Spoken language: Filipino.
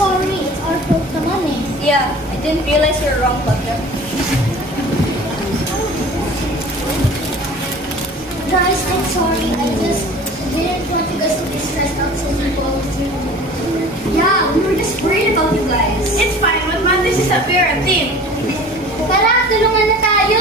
sorry. It's our fault naman eh. Yeah, I didn't realize you were wrong about that. Guys, I'm sorry. I just didn't want you guys to be stressed out so people. Yeah, we were just worried about you guys. It's fine. What matters is that we're a team. Tara, tulungan na tayo.